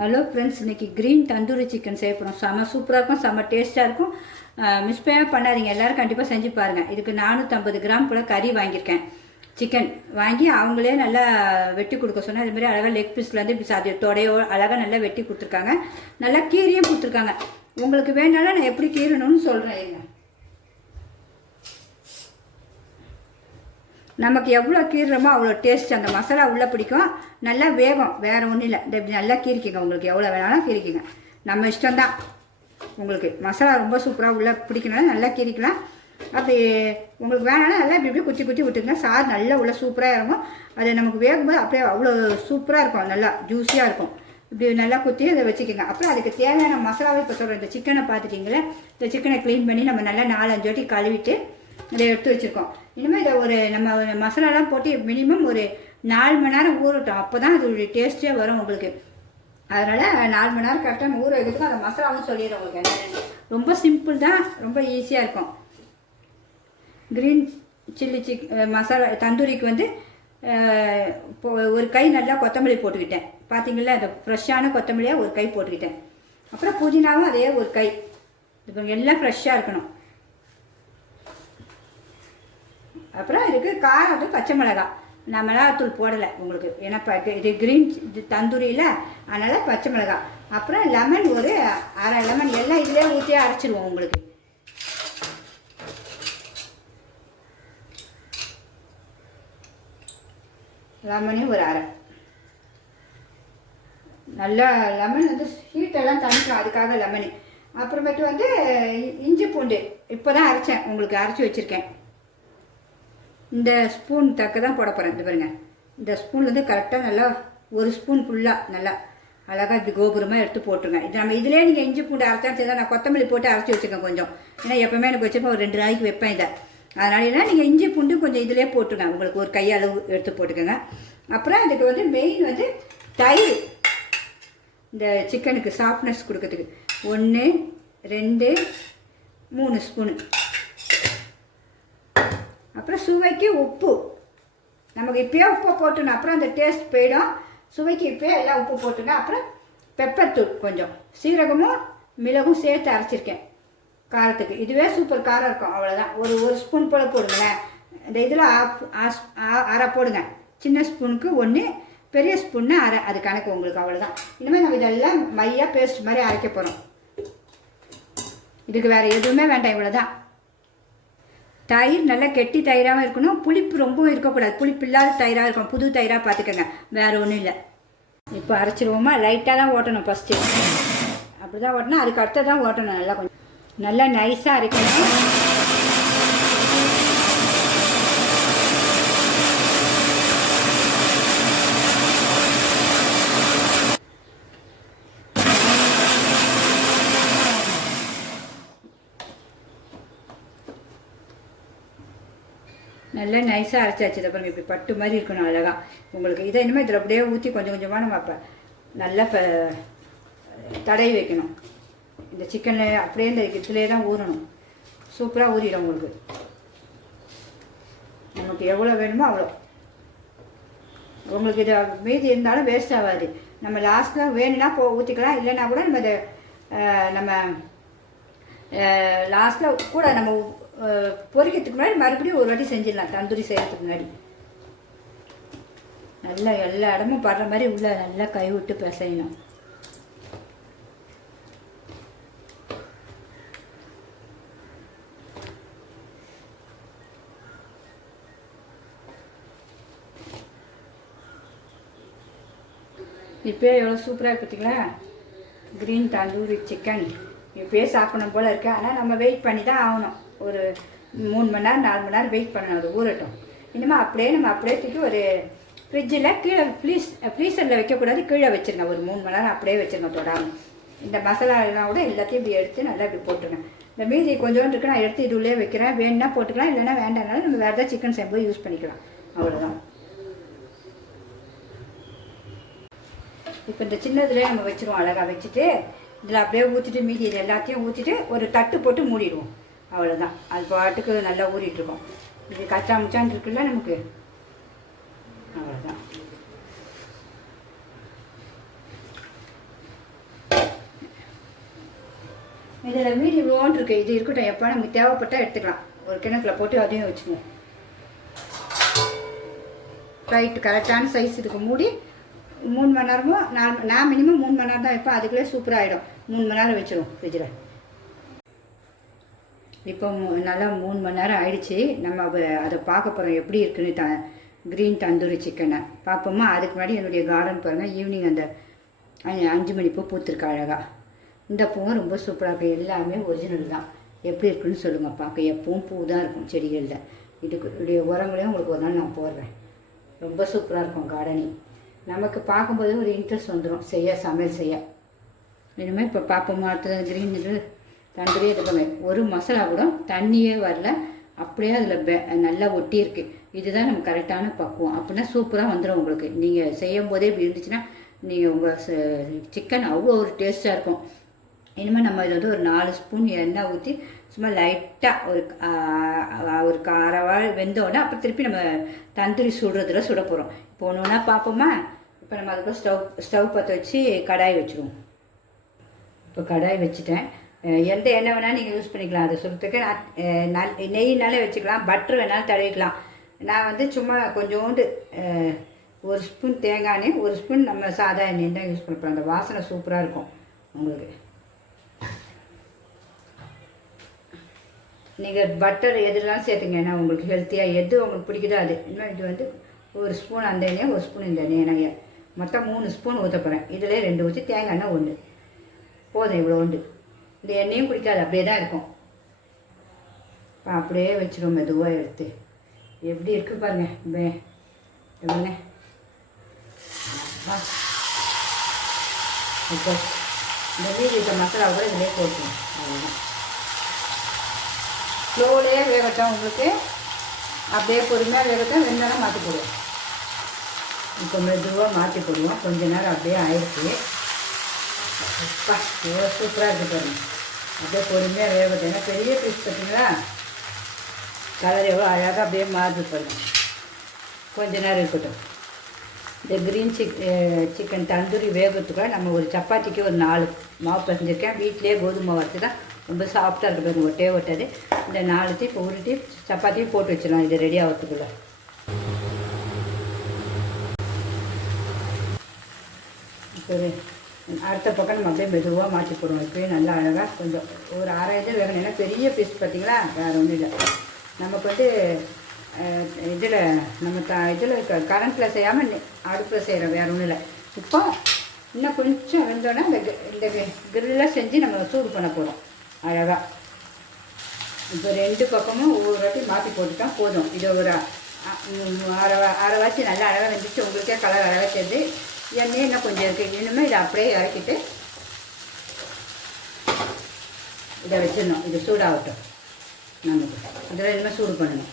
Hello friends, இன்றைக்கி green tandoori chicken செய்ய போகிறோம். செம்ம சூப்பராக இருக்கும், செம்ம டேஸ்ட்டாக இருக்கும். மிஸ் பண்ணாதீங்க, எல்லோரும் கண்டிப்பாக செஞ்சு பாருங்கள். இதுக்கு 450 கிராம் போல் கறி வாங்கியிருக்கேன். சிக்கன் வாங்கி அவங்களே நல்லா வெட்டி கொடுக்க சொன்னால், அதுமாதிரி அழகாக லெக் பீஸ்லேருந்து இப்படி அது தொடையோ அழகாக நல்லா வெட்டி கொடுத்துருக்காங்க. நல்லா கீரையும் கொடுத்துருக்காங்க. உங்களுக்கு வேணாலும் நான் எப்படி கீரணும்னு சொல்கிறேன். நமக்கு எவ்வளோ கீறுறோமோ அவ்வளோ டேஸ்ட் அந்த மசாலா உள்ளே பிடிக்கும். நல்லா வேகும், வேறு ஒன்றும் இல்லை. இந்த இப்படி நல்லா கீரிக்கிங்க, உங்களுக்கு எவ்வளோ வேணாலும் கீரிக்கிங்க, நம்ம இஷ்டம்தான். உங்களுக்கு மசாலா ரொம்ப சூப்பராக உள்ளே பிடிக்கணும், நல்லா கீரிக்கலாம். அப்படி உங்களுக்கு வேணாலும் நல்லா இப்படி குத்தி குத்தி விட்டுங்க. சாறு நல்லா உள்ள சூப்பராக இருக்கும். அது நமக்கு வேகும்போது அப்படியே அவ்வளோ சூப்பராக இருக்கும், நல்லா ஜூஸியாக இருக்கும். இப்படி நல்லா குத்தி அதை வச்சுக்கோங்க. அப்புறம் அதுக்கு தேவையான மசாலாவை இப்போ சொல்கிறேன். இந்த சிக்கனை பார்த்துட்டிங்களே, இந்த சிக்கனை க்ளீன் பண்ணி நம்ம நல்லா 4-5 வாட்டி கழுவிட்டு இதை எடுத்து வச்சுருக்கோம். இனிமேல் இதை நம்ம மசாலாலாம் போட்டு மினிமம் ஒரு 4 மணி நேரம் ஊறட்டும். அப்போ தான் அதோடைய டேஸ்ட்டே வரும் உங்களுக்கு. அதனால் 4 மணி நேரம் கரெக்டாக ஊற வைக்கிறதுக்கு அந்த மசாலாவும் சொல்லிடுறேன் உங்களுக்கு. ரொம்ப சிம்பிள் தான், ரொம்ப ஈஸியாக இருக்கும். க்ரீன் சில்லி மசாலா தந்தூரிக்கு வந்து ஒரு கை நல்லா கொத்தமல்லி போட்டுக்கிட்டேன். பார்த்தீங்களா, அந்த ஃப்ரெஷ்ஷான கொத்தமல்லியாக ஒரு கை போட்டுக்கிட்டேன். அப்புறம் புதினாவும் அதே ஒரு கை. இப்போ எல்லாம் ஃப்ரெஷ்ஷாக இருக்கணும். அப்புறம் இதுக்கு காரம் வந்து பச்சை மிளகாய். நான் மிளகாத்தூள் போடலை உங்களுக்கு, ஏன்னா இது க்ரீன் இது தந்தூரியில், அதனால் பச்சை மிளகாய். அப்புறம் லெமன் ஒரு அரை லெமன், எல்லாம் இதிலே ஊற்றியே அரைச்சிடுவோம் உங்களுக்கு. லெமனையும் ஒரு அரை. நல்லா லெமன் வந்து ஹீட்டெல்லாம் தணிக்கும், அதுக்காக லெமனு. அப்புறமேட்டு வந்து இஞ்சி பூண்டு இப்போ தான் அரைச்சேன், உங்களுக்கு அரைச்சி வச்சுருக்கேன். இந்த ஸ்பூன் தக்க தான் போட போகிறேன். இது பாருங்கள், இந்த ஸ்பூன்லேருந்து கரெக்டாக நல்லா ஒரு ஸ்பூன் ஃபுல்லாக நல்லா அழகாக இப்படி கோபுரமாக எடுத்து போட்டுருங்க. இது நம்ம இதிலே நீங்கள் இஞ்சி பூண்டு அரைச்சா சரி தான். நான் கொத்தமல்லி போட்டு அரைச்சி வச்சுருக்கேன் கொஞ்சம், ஏன்னா எப்போவுமே எனக்கு வச்சுருப்பேன், ஒரு 2 நாளைக்கு வைப்பேன் இதை. அதனால நீங்கள் இஞ்சி பூண்டு கொஞ்சம் இதிலே போட்டுருங்க, உங்களுக்கு ஒரு கையளவு எடுத்து போட்டுக்கோங்க. அப்புறம் இதுக்கு வந்து மெயின் வந்து தயிர். இந்த சிக்கனுக்கு சாஃப்ட்னஸ் கொடுக்கறதுக்கு 1 2 3 ஸ்பூனு. அப்புறம் சுவைக்கு உப்பு, நமக்கு இப்போயே உப்பு போட்டுணும், அப்புறம் அந்த டேஸ்ட் போயிடும். சுவைக்கு இப்போயே எல்லாம் உப்பு போட்டுங்க. அப்புறம் பெப்பர் தூள் கொஞ்சம், சீரகமும் மிளகும் சேர்த்து அரைச்சிருக்கேன் காரத்துக்கு. இதுவே சூப்பர் காரம் இருக்கும். அவ்வளோதான். ஒரு ஸ்பூன் போல் போடுங்களேன். இந்த இதில் அரை போடுங்க. சின்ன ஸ்பூனுக்கு 1, பெரிய ஸ்பூன்னு அரை, அது கணக்கு உங்களுக்கு. அவ்வளோதான். இனிமேல் நம்ம இதெல்லாம் மையாக பேஸ்ட் மாதிரி அரைக்க போகிறோம். இதுக்கு வேறு எதுவுமே வேண்டாம், இவ்வளோதான். தயிர் நல்லா கெட்டி தயிராகவும் இருக்கணும், புளிப்பு ரொம்பவும் இருக்கக்கூடாது. புளிப்பு இல்லாத தயிராக இருக்கும், புது தயிராக பார்த்துக்கோங்க, வேறு ஒன்றும் இல்லை. இப்போ அரைச்சிருவோமா? லைட்டாக தான் ஓட்டணும் ஃபஸ்ட்டு, அப்படி தான் ஓட்டணும். அதுக்கு அடுத்த தான் ஓட்டணும். நல்லா கொஞ்சம் நல்லா நைஸாக அரைக்கணும். நல்லா நைஸாக அரைச்சாச்சு. அப்புறம் இப்படி பட்டு மாதிரி இருக்கணும் அழகாக உங்களுக்கு. இதை இனிமேல் இதில் அப்படியே ஊற்றி கொஞ்சம் கொஞ்சமாக நம்ம அப்போ நல்லா தடவி வைக்கணும். இந்த சிக்கனில் அப்படியே இந்த இதிலே தான் ஊறணும். சூப்பராக ஊறிடும் உங்களுக்கு. நமக்கு எவ்வளோ வேணுமோ அவ்வளோ. உங்களுக்கு இது மீதி இருந்தாலும் வேஸ்ட் ஆகாது. நம்ம லாஸ்ட்டில் வேணும்னா ஊற்றிக்கலாம், இல்லைன்னா கூட நம்ம இதை நம்ம லாஸ்ட்டில் கூட நம்ம பொரிக்கிறதுக்கு முன்னாடி மறுபடியும் ஒரு வாட்டி செஞ்சிடலாம். தந்தூரி செய்கிறதுக்கு முன்னாடி நல்லா எல்லா இடமும் படுற மாதிரி உள்ள நல்லா கை விட்டு பிசையணும். இப்போயே எவ்வளோ சூப்பராக பார்த்தீங்களா, க்ரீன் தந்தூரி சிக்கன். இப்போயே சாப்பிடணும் போல் இருக்குது. ஆனால் நம்ம வெயிட் பண்ணி தான் ஆகணும். ஒரு 3 மணி நேரம் 4 மணி நேரம் வெயிட் பண்ணணும், அது ஊறட்டும். இனிமேல் நம்ம அப்படியே தூக்கி ஒரு ஃப்ரிட்ஜில் கீழே ஃப்ரீசரில் வைக்கக்கூடாது, கீழே வச்சுருங்க. ஒரு 3 மணி நேரம் அப்படியே வச்சுருங்க தொடாமல். இந்த மசாலாலாம் கூட எல்லாத்தையும் இப்படி எடுத்து நல்லா இப்படி போட்டுருங்க. இந்த மீதி கொஞ்சோண்டு இருக்கு, நான் எடுத்து இதுள்ளே வைக்கிறேன். வேணுன்னா போட்டுக்கலாம், இல்லைன்னா வேண்டாம்னாலும் நம்ம வேறு ஏதாவது சிக்கன் செய்யும்போது யூஸ் பண்ணிக்கலாம். அவ்வளோதான். இப்போ இந்த சின்னதுலேயே நம்ம வச்சுருவோம். அழகாக வச்சுட்டு இதில் அப்படியே ஊற்றிட்டு மீதி இது எல்லாத்தையும் ஊற்றிட்டு ஒரு தட்டு போட்டு மூடிடுவோம். அவ்வளோதான். அது பாட்டுக்கு நல்லா ஊறிட்டுருக்கோம். இது கச்சா முச்சான் இருக்குல்ல நமக்கு, அவ்வளோதான். இதில் மீதி இவ்வளோன்ட்டு இருக்குது. இது இருக்கட்டும், எப்போ நமக்கு தேவைப்பட்டால் எடுத்துக்கலாம். ஒரு கிணத்துல போட்டு அதையும் வச்சுக்குவோம். ரைட்டு, கரெக்டான சைஸ் இதுக்கு மூடி 3 மணி நேரமோ 4, நான் மினிமம் 3 மணி நேரம் தான் வைப்பேன். அதுக்குள்ளே சூப்பராக ஆகிடும். 3 மணி நேரம் வச்சிடும் ஃப்ரிட்ஜில். இப்போ நல்லா 3 மணி நேரம் ஆயிடுச்சு. நம்ம அதை பார்க்க போகிறோம் எப்படி இருக்குன்னு. க்ரீன் தந்தூரி சிக்கனை பார்ப்போமா? அதுக்கு முன்னாடி என்னுடைய கார்டன் பாருங்கள். ஈவினிங் அந்த 5 மணி பூ பூத்துருக்கு அழகாக. இந்த பூவும் ரொம்ப சூப்பராக இருக்கும். எல்லாமே ஒரிஜினல் தான். எப்படி இருக்குன்னு சொல்லுங்கள் பார்க்க. எப்பவும் பூ தான் இருக்கும் செடிகளில். இதுடைய உரங்களையும் உங்களுக்கு ஒரு நாள் நான் போடுறேன். ரொம்ப சூப்பராக இருக்கும் கார்டனிங். நமக்கு பார்க்கும்போது ஒரு இன்ட்ரெஸ்ட் வந்துடும் சமையல் செய்ய. இனிமேல் இப்போ பார்ப்போமா? அடுத்தது க்ரீன் தந்தூரி எடுப்பாங்க. ஒரு மசாலா கூட தண்ணியே வரல, அப்படியே அதில் நல்லா ஒட்டி இருக்கு. இதுதான் நம்ம கரெக்டான பக்குவம். அப்படின்னா சூப்பராக வந்துடும் உங்களுக்கு. நீங்கள் செய்யும் போதே இப்படி இருந்துச்சுன்னா நீங்கள் உங்கள் சிக்கன் அவ்வளோ ஒரு டேஸ்ட்டாக இருக்கும். இனிமேல் நம்ம இதில் வந்து ஒரு 4 ஸ்பூன் எண்ணெய் ஊற்றி சும்மா லைட்டாக ஒரு காரவாள் வெந்தோடனே அப்புறம் திருப்பி நம்ம தந்தூரி சுடுறதுல சுட போகிறோம். இப்போ ஒன்று ஒன்றா பார்ப்போமா? இப்போ நம்ம அதுக்கு ஸ்டவ் பற்ற வச்சு கடாய் வச்சுருவோம். இப்போ கடாய் வச்சுட்டேன். எந்த எண்ணெய் வேணாலும் நீங்கள் யூஸ் பண்ணிக்கலாம். அதை சுடுறதுக்கு நெய்னாலே வச்சுக்கலாம், பட்ரு வேணாலும் தடவிக்கலாம். நான் வந்து சும்மா கொஞ்சோண்டு 1 ஸ்பூன் தேங்காய் எண்ணெய், 1 ஸ்பூன் நம்ம சாதா எண்ணெய் தான் யூஸ் பண்ண போகிறோம். அந்த வாசனை சூப்பராக இருக்கும் உங்களுக்கு. நீங்கள் பட்டர் எதுலாம் சேர்த்துங்க, ஏன்னா உங்களுக்கு ஹெல்த்தியாக எது உங்களுக்கு பிடிக்குதோ அது. இன்னும் இது வந்து 1 ஸ்பூன் அந்த எண்ணெய், 1 ஸ்பூன் இந்த எண்ணெய். நான் மொத்தம் 3 ஸ்பூன் ஊற்ற போகிறேன். இதில் 2 ஊற்றி தேங்காய் எண்ணெய் 1 போதும். இவ்வளோ உண்டு. இந்த எண்ணெயும் பிடிக்காது, அப்படியே தான் இருக்கும். அப்படியே வச்சிடும் மெதுவாக எடுத்து. எப்படி இருக்குது பாருங்க. எப்படிங்க இப்போ இந்த மீதி இருக்க மசாலா கூட இதிலே போட்டுருவோம். அவ்வளோதான். ஸ்லோலேயே வேகட்டும் உங்களுக்கு. அப்படியே பொறுமையாக வேகட்டும். வெந்தாலும் மாற்றி போடுவோம். இப்போ மெதுவாக மாற்றி போடுவோம். கொஞ்ச நேரம் அப்படியே ஆயிடுச்சு. எவ்வளோ சூப்பராக இருக்குது பாருங்க. அப்படியே பொறுமையாக வேகட்டும். ஏன்னா பெரிய பீஸ் பார்த்தீங்களா, கலர் எவ்வளோ அழகாக அப்படியே மாறுது பாருங்க. கொஞ்ச நேரம் இருக்கட்டும். இந்த க்ரீன் சிக்கன் தந்தூரி வேகத்துக்காக நம்ம ஒரு சப்பாத்திக்கு ஒரு 4 மாவு பசஞ்சிருக்கேன். வீட்டிலே கோதுமை வறுத்து தான் ரொம்ப சாஃப்டாக இருக்குது பாருங்க. ஒட்டே ஒட்டாது. இந்த 4 இப்போ உருட்டி சப்பாத்தியும் போட்டு வச்சிடலாம். இது ரெடி ஆகிறதுக்குள்ள. இப்போ அடுத்த பக்கம் நம்ம அப்படியே மெதுவாக மாற்றி போடுவோம். இப்போயும் நல்லா அழகாக கொஞ்சம் ஒரு 1/2 இது வேகணும். ஏன்னா பெரிய பீஸ் பார்த்தீங்களா, வேறு ஒன்றும் இல்லை. நமக்கு வந்து இதில் நம்ம இதில் கரண்ட்டில் செய்யாமல் அடுப்பில் செய்கிறோம், வேறு ஒன்றும் இல்லை. இப்போ இன்னும் கொஞ்சம் வெந்தோன்னா இந்த கிரில்லாம் செஞ்சு நம்ம சூடு பண்ண போகிறோம் அழகாக. இப்போ 2 பக்கமும் ஒவ்வொரு வாட்டி மாற்றி போட்டுட்டா போதும். இது ஒரு அரைவாசி நல்லா அழகாக வெந்துச்சு. உங்களுக்கே கலர் அழகாக சேர்ந்து எண்ணெய் இன்னும் கொஞ்சம் இருக்குது. இனிமேல் இதை அப்படியே இறக்கிட்டு இதை வச்சிடணும். இது சூடாகட்டும். நமக்கு அதில் இனிமேல் சூடு பண்ணணும்.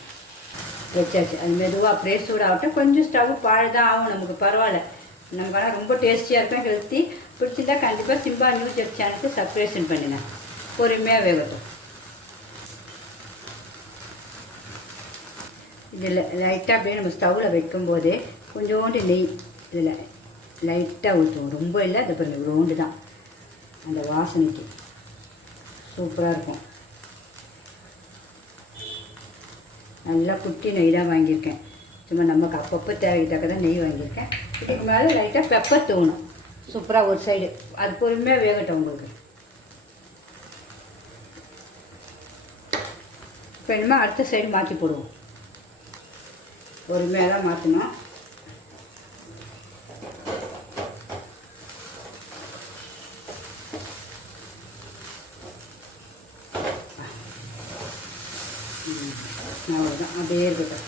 வச்சாச்சு. அது மெதுவாக அப்படியே சூடாகட்டும். கொஞ்சம் ஸ்டவ் பாழ்தான் ஆகும், நமக்கு பரவாயில்ல. நமக்கு ஆனால் ரொம்ப டேஸ்டியாக இருக்கும், ஹெல்த்தி. பிடிச்சிருந்தா கண்டிப்பாக சிம்பா நியூஸ் எட் சேனலுக்கு சப்ஸ்கிரிப்ஷன் பண்ணினேன். பொறுமையாக வேகட்டும். இதில் லைட்டாக அப்படியே நம்ம ஸ்டவ்வில் வைக்கும்போதே கொஞ்சோண்டு நெய் இதில் லைட்டாக ஊற்றுவோம். ரொம்ப இல்லை, அது பாருங்கள் இவ்வளோண்டு தான். அந்த வாசனைக்கு சூப்பராக இருக்கும். நல்லா குட்டி நெய் தான் வாங்கியிருக்கேன். சும்மா நமக்கு அப்பப்போ தேவைக்கு தக்க தான் நெய் வாங்கியிருக்கேன். இதுக்கு மேலே லைட்டாக பெப்பர் தூணும். சூப்பராக ஒரு சைடு அது பொறுமையாக வேகட்டும் உங்களுக்கு. இப்போ இனிமேல் அடுத்த சைடு மாற்றி போடுவோம். பொறுமையாக தான் மாற்றணும். அவ்வளோதான், அப்படியே இருக்கட்டும்.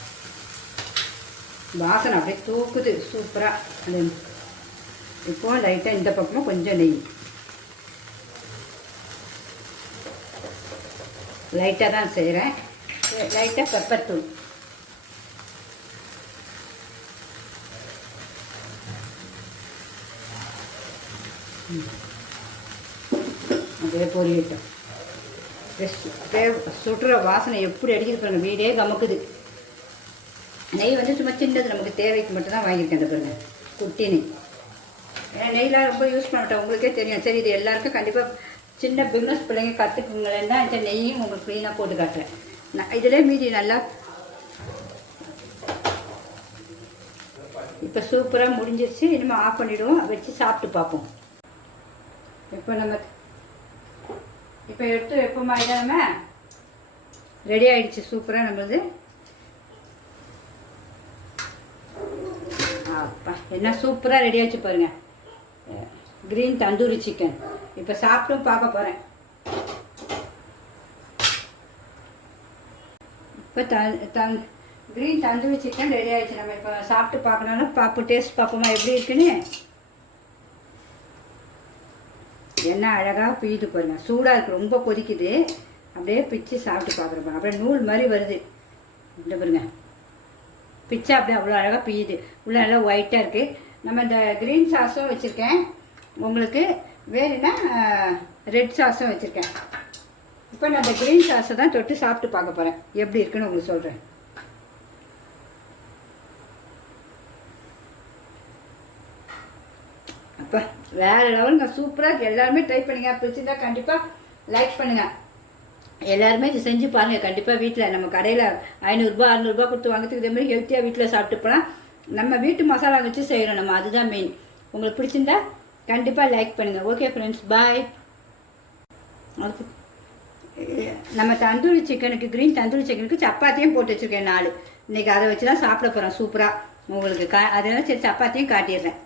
வாசனை அப்படியே தூக்குது சூப்பராக. அது இப்போ லைட்டாக இந்த பக்கமும் கொஞ்சம் நெய் லைட்டாக தான் செய்கிறேன். லைட்டாக பெப்பர் தூள் அப்படியே பொரியட்டும். சுடுற வாசனை எப்படி அடிக்குது பாருங்க. வீடே கமக்குது. நெய் வந்து சும்மா சின்னது நமக்கு தேவைக்கு மட்டும் தான் வாங்கியிருக்கேன். அந்த பாருங்க குட்டி நெய். ஏன்னா நெய்லாம் ரொம்ப யூஸ் பண்ண மாட்டேன், உங்களுக்கே தெரியும். சரி, இது எல்லாருக்கும் கண்டிப்பாக சின்ன பிஸ்னஸ் பிள்ளைங்க கற்றுக்குங்களேன்னு தான் இந்த நெய்யும் உங்களுக்கு க்ளீனாக போட்டு காட்டுறேன். நான் இதிலே மீதி நல்லா இப்போ சூப்பராக முடிஞ்சிருச்சு. இனிமேல் ஆஃப் பண்ணிவிடுவோம், வச்சு சாப்பிட்டு பார்ப்போம். இப்போ எடுத்து எப்போமா இல்லாம ரெடி ஆகிடுச்சு சூப்பராக நம்மளது. அப்பா என்ன சூப்பராக ரெடி ஆகிடுச்சு பாருங்கள், க்ரீன் தந்தூரி சிக்கன். இப்போ சாப்பிட்டும் பார்க்க போகிறேன். இப்போ க்ரீன் தந்தூரி சிக்கன் ரெடி ஆகிடுச்சு. நம்ம இப்போ சாப்பிட்டு பார்க்கணும்னா டேஸ்ட் பார்ப்போமா எப்படி இருக்குன்னு. என்ன அழகாக பிய்யுது பாருங்கள், சூடாக இருக்குது, ரொம்ப கொதிக்குது. அப்படியே பிச்சு சாப்பிட்டு பார்க்குறப்ப அப்படியே நூல் மாதிரி வருது. இந்த பாருங்க பிச்சா அப்படியே அவ்வளோ அழகாக பிய்யுது. உள்ள நல்லா ஒயிட்டாக இருக்குது. நம்ம இந்த க்ரீன் சாஸும் வச்சுருக்கேன், உங்களுக்கு வேணுன்னா ரெட் சாஸும் வச்சுருக்கேன். இப்போ நான் இந்த க்ரீன் சாஸை தான் தொட்டு சாப்பிட்டு பார்க்க போகிறேன், எப்படி இருக்குன்னு உங்களுக்கு சொல்கிறேன். அப்போ வேறு லெவலுங்க, சூப்பராக இருக்குது. எல்லாருமே ட்ரை பண்ணுங்க. பிடிச்சிருந்தா கண்டிப்பாக லைக் பண்ணுங்கள். எல்லாருமே இது செஞ்சு பாருங்கள். கண்டிப்பாக வீட்டில் நம்ம கடையில் 500 600 கொடுத்து வாங்கிறதுக்கு இதே மாதிரி ஹெல்த்தியாக வீட்டில் சாப்பிட்டு போனால் நம்ம வீட்டு மசாலா வச்சு செய்கிறோம் நம்ம, அதுதான் மெயின். உங்களுக்கு பிடிச்சிருந்தா கண்டிப்பாக லைக் பண்ணுங்கள். ஓகே ஃப்ரெண்ட்ஸ், பாய். நம்ம தந்தூரி சிக்கனுக்கு க்ரீன் தந்தூரி சிக்கனுக்கு சப்பாத்தியும் போட்டு வச்சுருக்கேன் 4. இன்றைக்கி அதை வச்சு தான் சாப்பிட போகிறோம் சூப்பராக உங்களுக்கு. அதெல்லாம் சரி சப்பாத்தியும் காட்டிடுறேன்.